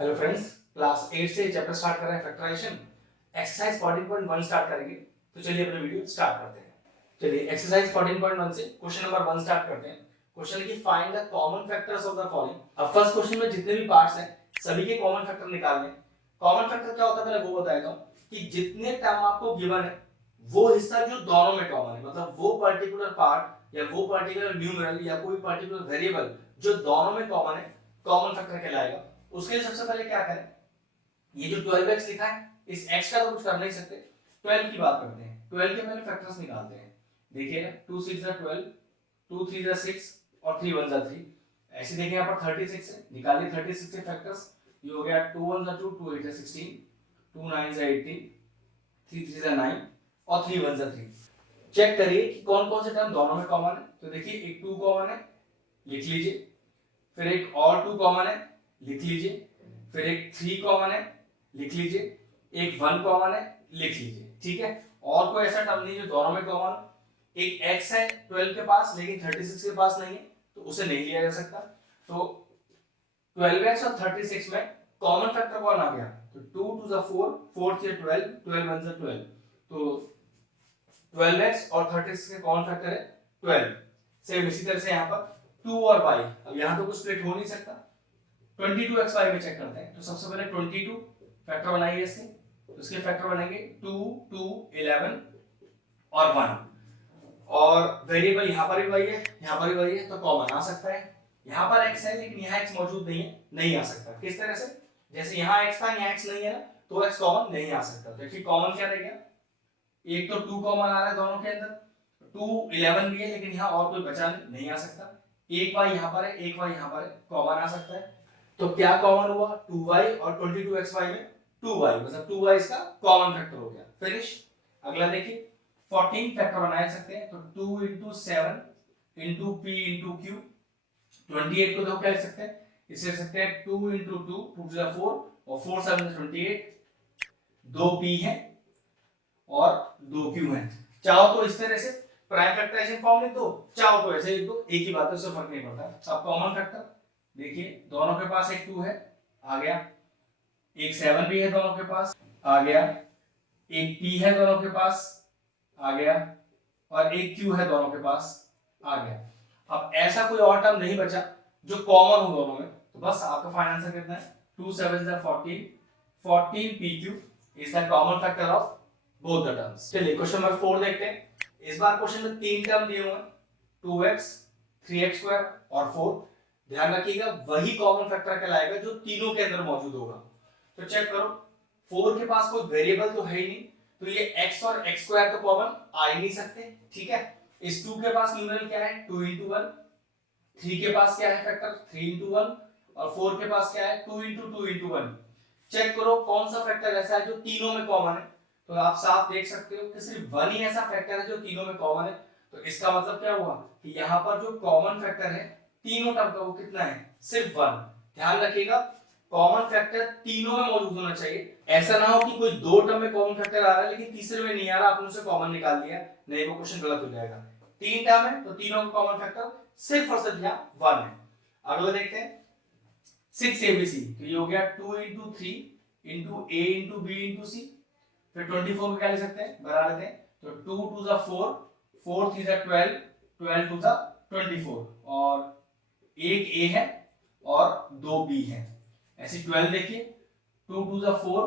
Hello friends, class 8 से chapter start कर रहे हैं फैक्टराइजेशन। एक्सरसाइज 14.1 स्टार्ट करेंगे। तो चलिए अपने वीडियो स्टार्ट करते हैं। चलिए एक्सरसाइज 14.1 से क्वेश्चन नंबर 1 स्टार्ट करते हैं। क्वेश्चन है कि find the common factors of the following. अब फर्स्ट क्वेश्चन में जितने भी पार्ट्स हैं सभी के कॉमन फैक्टर निकालने हैं। कॉमन फैक्टर क्या होता है पहले वो बताया था कि जितने टर्म आपको गिवन है वो हिस्सा जो दोनों में कॉमन है, मतलब वो पर्टिकुलर पार्ट या वो पर्टिकुलर न्यूमेरल या कोई पर्टिकुलर वेरिएबल जो दोनों में कॉमन है, कॉमन फैक्टर कहलाएगा। उसके लिए सबसे पहले क्या करें, ये जो 12x लिखा है इस x का तो कुछ कर नहीं सकते, 12 की बात करते हैं। 12 के पहले फैक्टर्स निकालते हैं। देखिए ना, 2 6 12, 2 3 6 और 3 1 3। ऐसे देखिए यहाँ पर 36 है, निकालिए 36 के फैक्टर्स। ये हो गया 2 1 2, 2 8 16, 2 9 18, 3 3 9 और 3 1 3। चेक करिए कि कौन कौन से टर्म दोनों में कॉमन है। तो देखिए एक 2 कॉमन है, लिख लीजिए। फिर एक और 2 कॉमन है, लिख लीजिए। फिर एक 3 कॉमन है, लिख लीजिए। एक 1 कॉमन है, लिख लीजिए। ठीक है, और कोई ऐसा टर्म नहीं जो दोनों में कॉमन। एक x है 12 के पास लेकिन 36 के पास नहीं है, तो उसे नहीं लिया जा सकता। तो 12x और 36 में कॉमन फैक्टर कौन आ गया, तो 2 2 4, 4 3 12, 12 1 12। तो 12x और 36 के कॉमन फैक्टर है 12। सेम इसी तरह से यहाँ पर 2 और y, अब यहाँ तो कुछ स्प्लिट हो नहीं सकता। 22xy में चेक करते हैं। तो सबसे पहले 22 फैक्टर बनाइए इसके। तो इसके फैक्टर बनेंगे 2 2 11 और 1। और वेरिएबल यहाँ पर भी वही है, यहाँ पर भी वही है, तो कॉमन आ सकता है। यहाँ पर x है लेकिन यहाँ x मौजूद नहीं है, नहीं आ सकता। किस तरह से, जैसे यहाँ x था यहाँ x नहीं है ना, तो x कॉमन नहीं आ सकता। देखिए कॉमन क्या रह गया, एक तो 2 कॉमन आ रहा है दोनों के अंदर, 2 11 भी है लेकिन यहाँ और कोई बचा नहीं आ सकता। एक y यहाँ पर है, एक y यहाँ पर है, कॉमन आ सकता है। तो क्या कॉमन हुआ, 2y और 22xy में 2y, मतलब 2y इसका कॉमन फैक्टर हो गया। फिनिश। अगला देखिए 14 फैक्टर बना सकते हैं। तो 2 into 7 into p into q। 28 को तो क्या लिख सकते हैं, इसे लिख सकते हैं 2 into 2, 2 to the 4 और 4 7 28। 2 p है और 2 q है। चाहो तो इस तरह से प्राइम फैक्टराइजेशन फॉर्म लिख दो, चाहो तो ऐसे लिख दो, एक ही बात है, उससे फर्क नहीं पड़ता। अब कॉमन फैक्टर देखिए, दोनों के पास एक 2 है, आ गया। एक 7 भी है दोनों के पास, आ गया। एक p है दोनों के पास, आ गया। और एक q है दोनों के पास, आ गया। अब ऐसा कोई और टर्म नहीं बचा जो कॉमन हो दोनों में, तो बस आपका फाइनल आंसर कितना है, 2 7 14, 14 pq is the common factor of both the terms. चलिए क्वेश्चन नंबर 4 देखते हैं। इस बार क्वेश्चन में 3 टर्म दिए हुए हैं, 2x 3x² और 4। ध्यान रखिएगा वही कॉमन फैक्टर कहलाएगा जो तीनों के अंदर मौजूद होगा। तो चेक करो, 4 के पास कोई वेरिएबल तो है ही नहीं, तो ये x और x² तो कॉमन आ ही नहीं सकते। ठीक है, इस 2 के पास न्यूमेरल क्या है, 2 into 1। 3 के पास क्या है फैक्टर, 3 into 1। और 4 के पास क्या है, 2 into 2 into 1। चेक करो कौन सा फैक्टर ऐसा है जो तीनों में कॉमन है। तो आप साफ देख सकते हो कि सिर्फ 1 ही ऐसा फैक्टर है जो तीनों में कॉमन है। तो इसका मतलब क्या हुआ कि यहाँ पर जो कॉमन फैक्टर है तीनों टर्म का वो कितना है, सिर्फ 1। ध्यान रखिएगा कॉमन फैक्टर तीनों में मौजूद होना चाहिए। ऐसा ना हो कि कोई 2 टर्म में कॉमन फैक्टर आ रहा है लेकिन तीसरे में नहीं आ रहा, आपने उसे कॉमन निकाल लिया, नहीं वो क्वेश्चन गलत हो जाएगा। 3 टर्म है तो तीनों का कॉमन फैक्टर सिर्फ और सिर्फ यहाँ 1 है। अगला देखते हैं 6abc। तो ये हो गया 2 into 3 into a into b into c। फिर 24 को क्या लिख सकते हैं, बना लेते हैं। तो 2 2 जा 4, 4 3 जा 12, 12 2 जा 24। और एक a है और 2 b है। ऐसे 12 देखिए, 2 2 जा 4,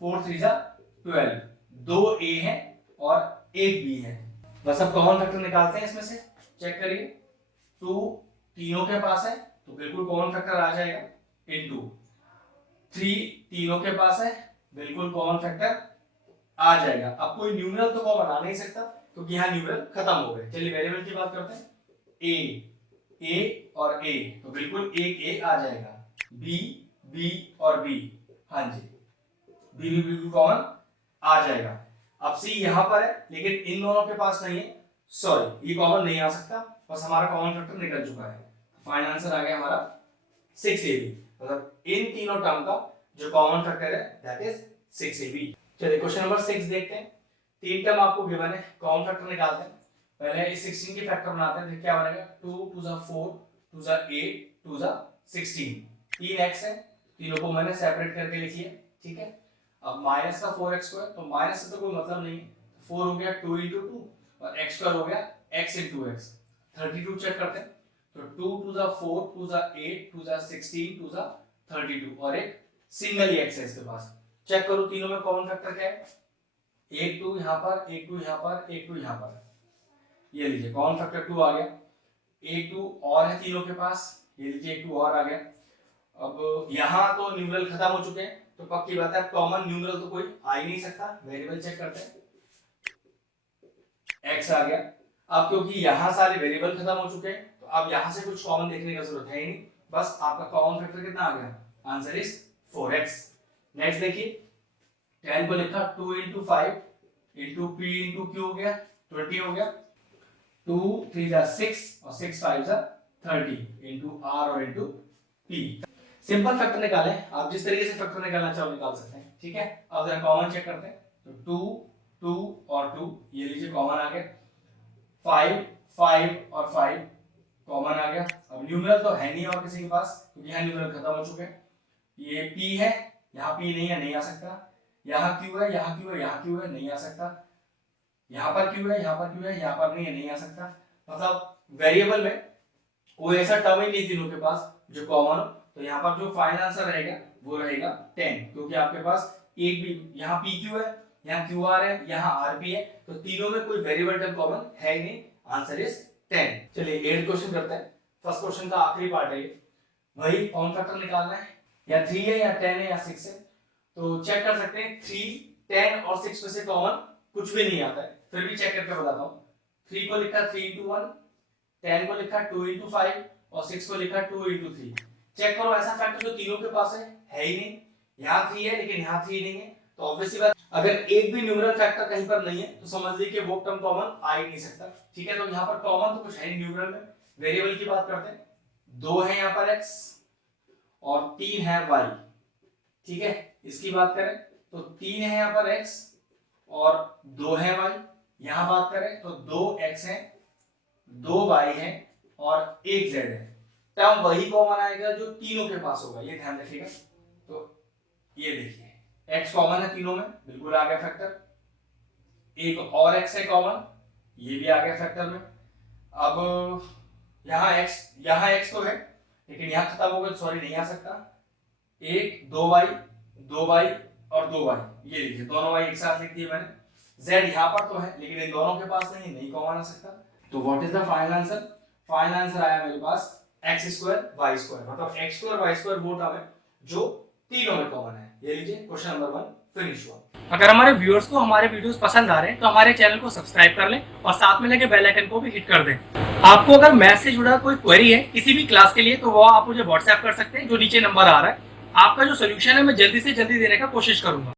4 3 जा 12, 2 a है और एक b है। बस अब कॉमन फैक्टर निकालते हैं इसमें से। चेक करिए, 2 तीनों के पास है तो बिल्कुल कॉमन फैक्टर आ जाएगा, इनटू 3 तीनों के पास है, बिल्कुल कॉमन फैक्टर आ जाएगा। अब कोई न्यूमेरल तो कॉमन आ नहीं सकता क्योंकि यहाँ न्यूमेरल खत्म हो गए। चलिए वेरिएबल की बात करते हैं, a और a, तो बिल्कुल एक a आ जाएगा। b और b, हाँ जी, b भी बिल्कुल कॉमन आ जाएगा। अब c यहाँ पर है लेकिन इन दोनों के पास नहीं है, सॉरी ये कॉमन नहीं आ सकता, बस हमारा कॉमन फैक्टर निकल चुका है। फाइनल आंसर आ गया हमारा 6ab, मतलब इन तीनों टर्म का जो कॉमन फैक्टर है दैट इज 6ab। चलिए क्वेश्चन नंबर 6 देखते हैं। 3 टर्म आपको गिवन है, कॉमन फैक्टर निकालते हैं। पहले इस 16 के फैक्टर बनाते हैं। क्या बनेगा, 2 2 4, 2 8, 2 16। 3x है तीनों को मैंने सेपरेट करके लिख लिया, ठीक है। अब माइनस का 4x² तो माइनस से तो कोई मतलब नहीं है, 4 हो गया 2 × 2 और x² हो गया x × x। 32 चेक करते हैं, तो 2 × 2 = 4, 2 × 8, 2 × 16, 2 × 32 और एक सिंगल ही x है इसके पास। चेक करो तीनों में कॉमन फैक्टर क्या है, एक 2 यहाँ पर, एक 2 यहाँ पर, एक 2 यहाँ पर, ये लीजिए कॉमन फैक्टर 2 आ गया। एक 2 और है तीनों के पास, ये लीजिए एक 2 और आ गया। अब यहाँ तो न्यूमरल खत्म हो चुके हैं, तो पक्की बात है कॉमन न्यूमरल तो कोई आ ही नहीं सकता। वेरिएबल चेक करते हैं, x आ गया। अब क्योंकि यहाँ सारे वेरिएबल खत्म हो चुके हैं, तो अब यहाँ से कुछ कॉमन देखने का जरूरत है ही नहीं, बस आपका कॉमन फैक्टर कितना आ गया, आंसर इज 4x। नेक्स्ट देखिए 10 को लिखा 2 × 5 × p × q हो गया 20 हो गया। 2 3 = 6 और 6 5 = 30 × r और × p। सिंपल फैक्टर निकालें, आप जिस तरीके से फैक्टर निकालना चाहो निकाल सकते हैं, ठीक है। अब जरा कॉमन चेक करते हैं, तो 2 2 और 2 ये लीजिए कॉमन आ गया। 5 5 और 5 कॉमन आ गया। अब न्यूमरल तो है नहीं और किसी के पास, क्योंकि यहाँ न्यूमरल खत्म हो चुके हैं। ये p है, यहाँ p नहीं है, नहीं आ सकता। यहाँ q है, यहाँ q है, यहाँ q है, नहीं आ सकता। यहाँ पर q है, यहाँ पर q है, यहाँ पर नहीं है, नहीं आ सकता। मतलब वेरिएबल में कोई ऐसा टर्म ही नहीं तीनों के पास जो कॉमन हो, तो यहाँ पर जो फाइनल आंसर रहेगा वो रहेगा 10, क्योंकि आपके पास एक भी यहाँ pq है, यहाँ qr है, यहाँ rp है, तो तीनों में कोई वेरिएबल टर्म कॉमन है ही नहीं। Answer is 10। चलिए 8th क्वेश्चन करते हैं। फर्स्ट क्वेश्चन का आखिरी पार्ट है, वही कॉमन फैक्टर निकालना है, या 3 है या 10 है या 6 है। तो चेक कर सकते हैं 3 10 और 6 में से कॉमन कुछ भी नहीं आता है, फिर भी चेक करके बताता हूँ। 3 को लिखा 3 × 1, 10 को लिखा 2 × 5 और 6 को लिखा 2 × 3। चेक करो ऐसा फैक्टर जो तीनों के पास है ही नहीं। यहाँ 3 है लेकिन यहाँ 3 नहीं है, तो ऑब्वियसली बात अगर एक भी न्यूमरल फैक्टर कहीं पर नहीं है तो समझ लीजिए कि वो टर्म कॉमन आ ही नहीं सकता, ठीक है। तो यहाँ पर कॉमन तो कुछ है नहीं न्यूमरल में। वेरिएबल की बात करते हैं, 2 है यहाँ पर x और 3 है y, ठीक है। इसकी बात करें तो 3 है यहाँ पर x और 2 है y। यहाँ बात करें तो 2x है, 2y है और 1z है। टर्म वही कॉमन आएगा जो तीनों के पास होगा, ये ध्यान रखिएगा। तो ये देखिए x कॉमन है तीनों में, बिल्कुल आ गया फैक्टर। एक और x है कॉमन, ये भी आ गया फैक्टर में। अब यहाँ x तो है लेकिन यहाँ खत्म हो गया, सॉरी नहीं आ सकता। 1 2y और 2y, ये देखिए दोनों y एक साथ लिख दिए मैंने। z यहाँ पर तो है लेकिन इन दोनों के पास नहीं कॉमन आ सकता। तो what is the final answer? Final answer आया मेरे पास x² y², मतलब x² y² वो टर्म है जो तीनों में कॉमन है। ये लीजिए क्वेश्चन नंबर 1 फिनिश हुआ। अगर हमारे व्यूअर्स को हमारे वीडियोस पसंद आ रहे हैं तो हमारे चैनल को सब्सक्राइब कर लें और साथ में लगे बेल आइकन को भी हिट कर दें। आपको अगर मैथ्स से जुड़ा कोई क्वेरी है किसी भी क्लास के लिए तो वो आप मुझे व्हाट्सएप कर सकते हैं, जो नीचे नंबर आ रहा है। आपका जो सोल्यूशन है मैं जल्दी से जल्दी देने का कोशिश करूंगा।